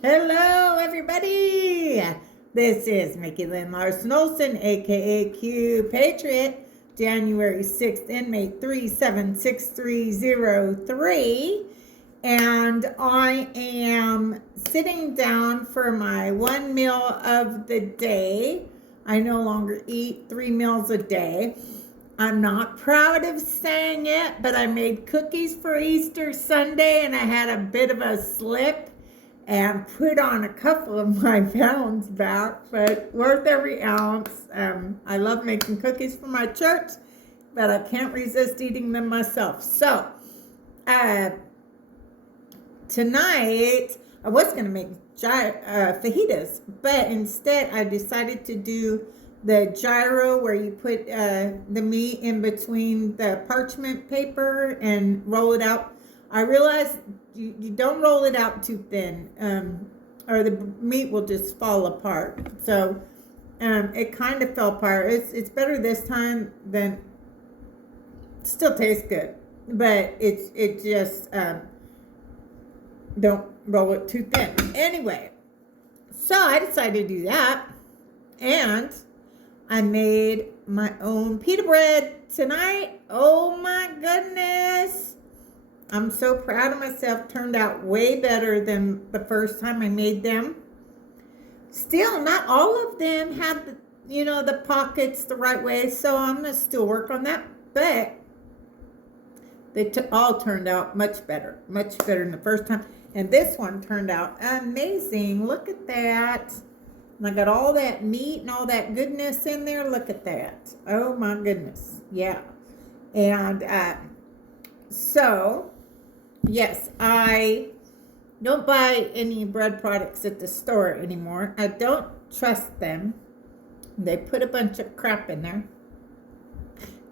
Hello, everybody. This is Mickey Lynn Larson-Olson, aka Q Patriot, January 6th, inmate 376303. And I am sitting down for my one meal of the day. I no longer eat 3 meals a day. I'm not proud of saying it, but I made cookies for Easter Sunday and I had a bit of a slip and put on a couple of my pounds back, but worth every ounce. I love making cookies for my church, but I can't resist eating them myself. So, tonight I was going to make fajitas, but instead I decided to do the gyro where you put the meat in between the parchment paper and roll it out. I realized you don't roll it out too thin, or the meat will just fall apart. So it kind of fell apart. It's better this time than. Still tastes good, but it just don't roll it too thin. Anyway, so I decided to do that, and I made my own pita bread tonight. Oh my goodness. I'm so proud of myself. Turned out way better than the first time I made them. Still, not all of them had the pockets the right way, so I'm going to still work on that. But they all turned out much better than the first time. And this one turned out amazing. Look at that. And I got all that meat and all that goodness in there. Look at that. Oh my goodness. Yeah. And so, yes, I don't buy any bread products at the store anymore. I don't trust them. They put a bunch of crap in there.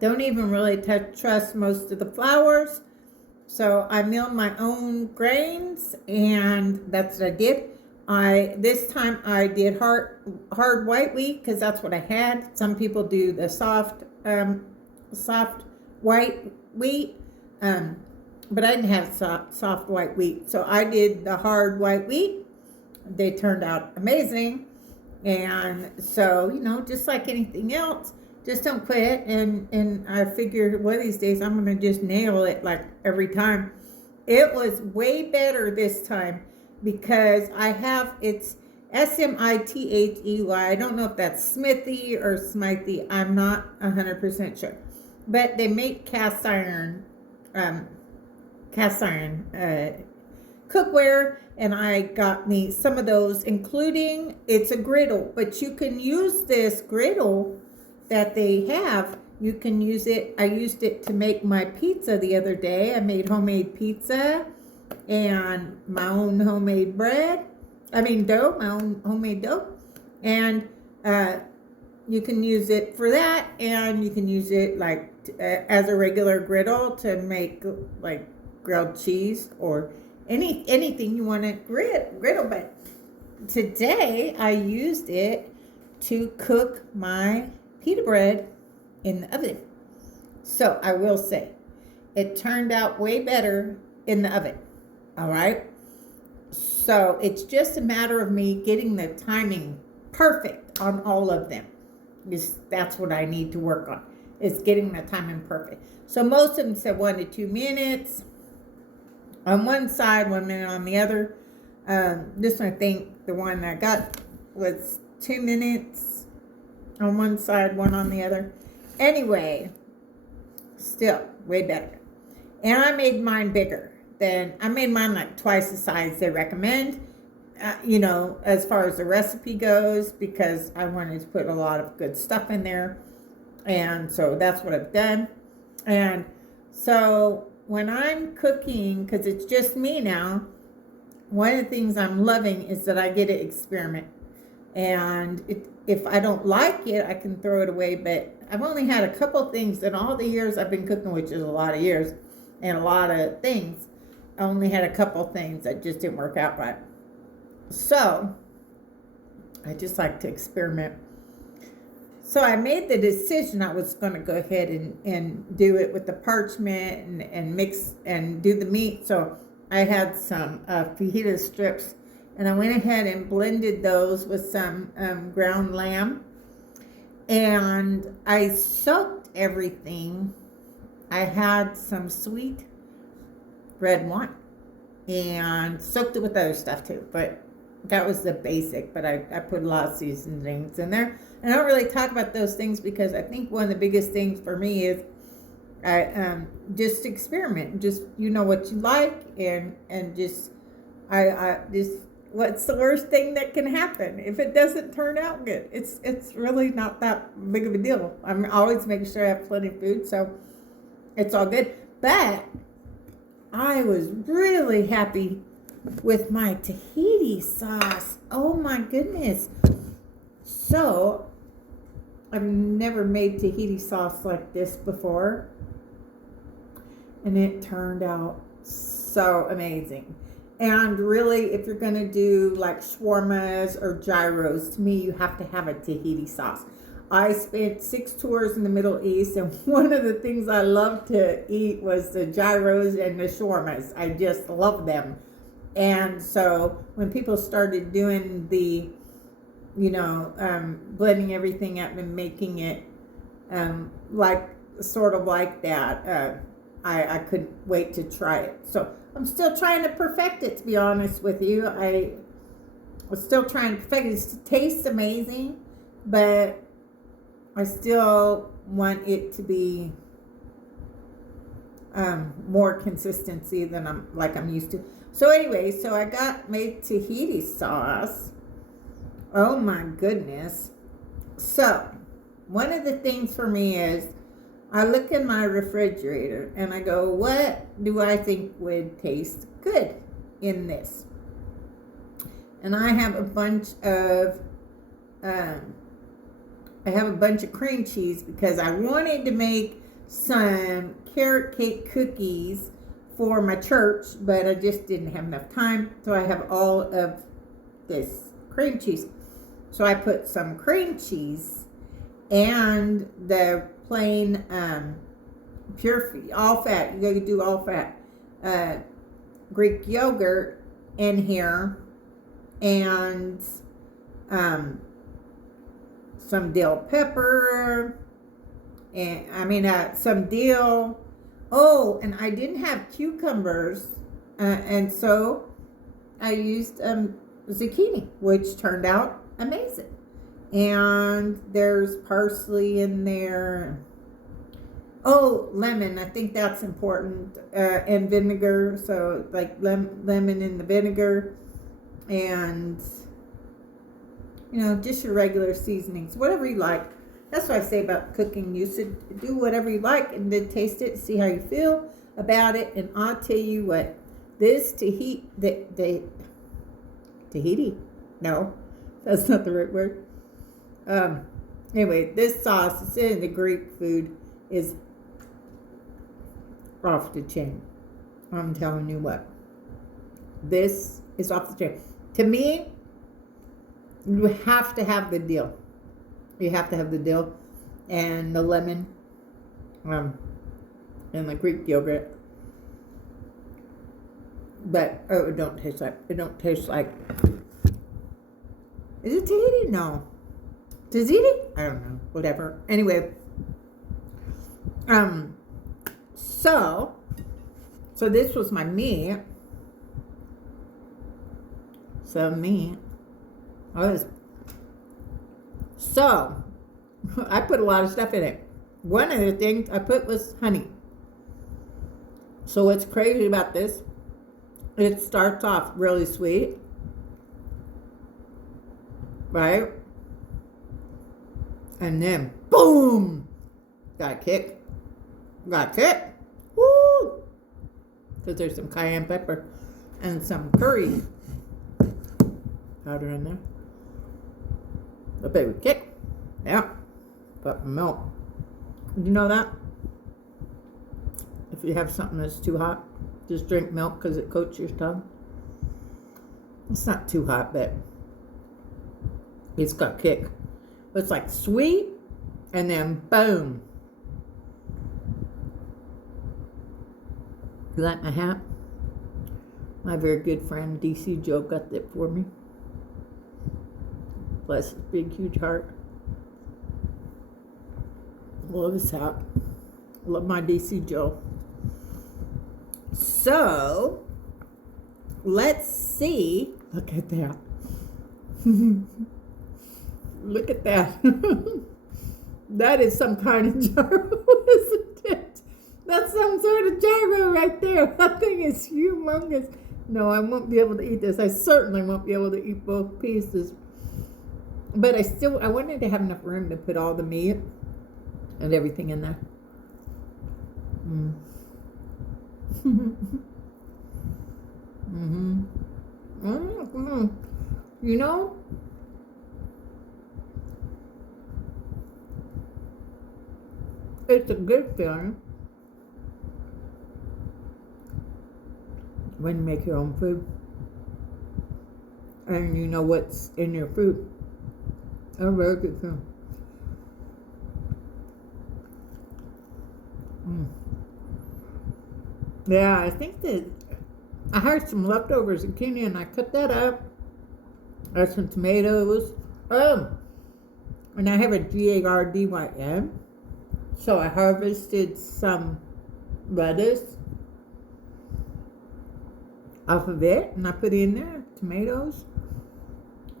Don't even really trust most of the flours. So I milled my own grains, and that's what I did. This time I did hard white wheat because that's what I had. Some people do the soft white wheat, but I didn't have soft white wheat, so I did the hard white wheat. They turned out amazing, and so just like anything else, just don't quit. And I figured one of these days I'm gonna just nail it like every time. It was way better this time because it's Smithy. I don't know if that's Smithy or Smithy. I'm not 100% sure, but they make cast iron cookware, and I got me some of those, including it's a griddle, but you can use this griddle that they have. You can use it. I used it to make my pizza the other day. I made homemade pizza and my own homemade bread. Dough, my own homemade dough. And you can use it for that, and you can use it like as a regular griddle to make like grilled cheese or anything you want to griddle. But today I used it to cook my pita bread in the oven. So I will say it turned out way better in the oven. All right. So it's just a matter of me getting the timing perfect on all of them. That's what I need to work on, is getting the timing perfect. So most of them said 1 to 2 minutes on one side, 1 minute on the other. This one, I think the one I got was 2 minutes on one side, 1 on the other. Anyway, still way better. And I made mine bigger. I made mine like twice the size they recommend, as far as the recipe goes, because I wanted to put a lot of good stuff in there. And so that's what I've done. And so when I'm cooking, because it's just me now, one of the things I'm loving is that I get to experiment. And if I don't like it, I can throw it away. But I've only had a couple things in all the years I've been cooking, which is a lot of years and a lot of things. I only had a couple things that just didn't work out right. So I just like to experiment. So I made the decision I was going to go ahead and do it with the parchment and mix and do the meat. So I had some fajita strips And I went ahead and blended those with some ground lamb. And I soaked everything. I had some sweet red wine and soaked it with other stuff too. But that was the basic. But I put a lot of seasonings in there. And I don't really talk about those things because I think one of the biggest things for me is I just experiment. Just you know what you like and just I just what's the worst thing that can happen if it doesn't turn out good? It's really not that big of a deal. I'm always making sure I have plenty of food, so it's all good. But I was really happy with my Tahiti sauce. Oh my goodness. So I've never made Tahiti sauce like this before. And it turned out so amazing. And really, if you're going to do like shawarmas or gyros, to me, you have to have a Tahiti sauce. I spent 6 tours in the Middle East, and one of the things I loved to eat was the gyros and the shawarmas. I just love them. And so when people started doing the, blending everything up and making it sort of like that, I couldn't wait to try it. So I'm still trying to perfect it, to be honest with you. I was still trying to perfect it. It tastes amazing, but I still want it to be more consistency than I'm used to. So anyway, so I made Tahiti sauce. Oh my goodness. So one of the things for me is I look in my refrigerator and I go, what do I think would taste good in this? And I have a bunch of cream cheese because I wanted to make some carrot cake cookies for my church, but I just didn't have enough time. So I have all of this cream cheese. So I put some cream cheese and the plain pure all fat, you gotta do all fat Greek yogurt in here, and some dill pepper, and some dill. Oh, and I didn't have cucumbers, and so I used zucchini, which turned out amazing. And there's parsley in there. Oh, lemon. I think that's important. And vinegar. So like lemon in the vinegar. And, just your regular seasonings. Whatever you like. That's what I say about cooking. You should do whatever you like and then taste it. See how you feel about it. And I'll tell you what. This Tahiti. No. That's not the right word. Anyway, this sauce is in the Greek food is off the chain. I'm telling you what. This is off the chain. To me, you have to have the dill. You have to have the dill and the lemon and the Greek yogurt. But it don't taste like is it Tahiti? No. Tahiti? I don't know. Whatever. Anyway. So this was my meat. So I put a lot of stuff in it. One of the things I put was honey. So what's crazy about this, it starts off really sweet. Right? And then, boom! Got a kick. Woo! Because there's some cayenne pepper and some curry powder in there. A baby kick. Yeah. But milk. Did you know that? If you have something that's too hot, just drink milk because it coats your tongue. It's not too hot, but it's got kick. It's like sweet, and then boom. You like my hat? My very good friend DC Joe got that for me. Bless his big, huge heart. Love his hat. Love my DC Joe. So, let's see. Look at that. Look at that. That is some kind of gyro, isn't it? That's some sort of gyro right there. That thing is humongous. No, I won't be able to eat this. I certainly won't be able to eat both pieces. But I wanted to have enough room to put all the meat and everything in there. You know, it's a good feeling when you make your own food and you know what's in your food. A very good feeling. Yeah, I think that I had some leftover zucchini and I cut that up. There's some tomatoes. And I have a GARDYN. So I harvested some lettuce off of it and I put in there tomatoes.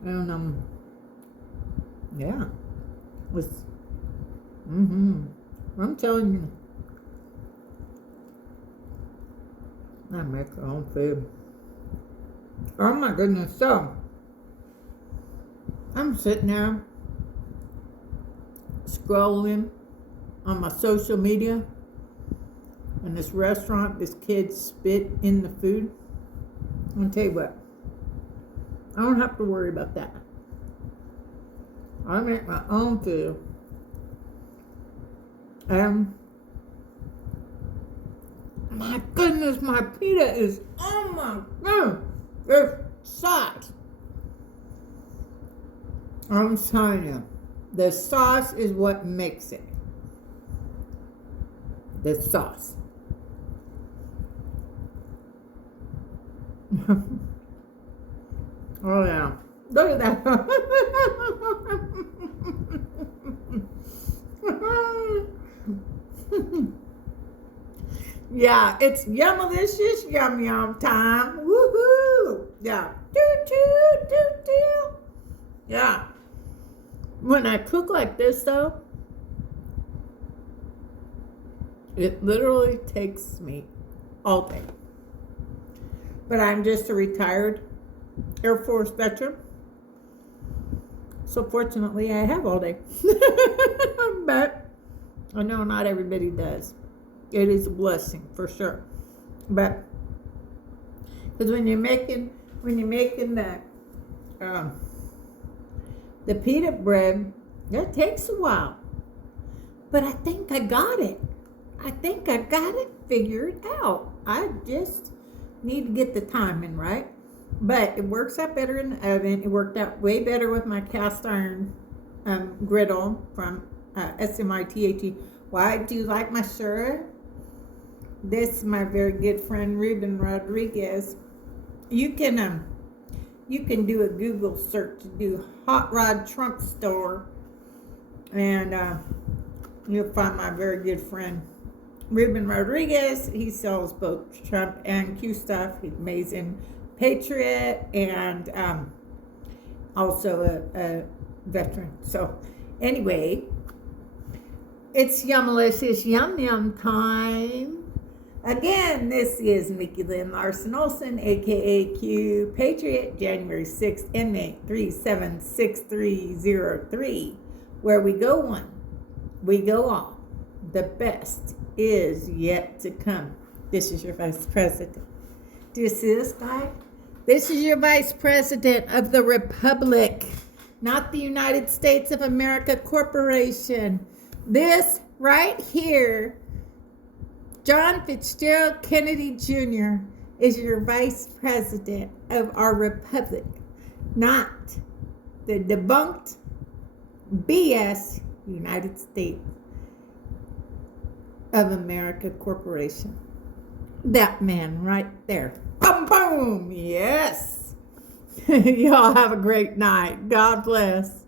And yeah. It was I'm telling you. I make our own food. Oh my goodness. So I'm sitting there scrolling on my social media, and this restaurant, this kid spit in the food. I'm gonna tell you what, I don't have to worry about that. I make my own food. My goodness, my pita is, oh my god, it's sauce. I'm telling you, the sauce is what makes it. The sauce. Oh yeah, look at that. Yeah, it's Yummilicious, yum yum time. Woohoo! Yeah. Do. Yeah. When I cook like this though, it literally takes me all day. But I'm just a retired Air Force veteran. So fortunately I have all day. But I know not everybody does. It is a blessing for sure. But because when you're making the pita bread, that takes a while. But I think I got it. I think I got it figured out. I just need to get the timing right. But it works out better in the oven. It worked out way better with my cast iron griddle from SMITHE. Why do you like my shirt? This is my very good friend Ruben Rodriguez. You can do a Google search, do hot rod trunk store, and you'll find my very good friend Ruben Rodriguez. He sells both Trump and Q stuff. He's amazing patriot and also a veteran. So anyway, it's Yummilicious Yum Yum time. Again, this is Mickey Lynn Larson-Olson, aka Q Patriot, January 6th, inmate 376303. Where we go one, we go all. The best is yet to come. This is your vice president. Do you see this guy? This is your vice president of the Republic, not the United States of America Corporation. This right here, John Fitzgerald Kennedy Jr. is your vice president of our republic, not the debunked BS United States of America Corporation. That man right there. Boom, boom. Yes. Y'all have a great night. God bless.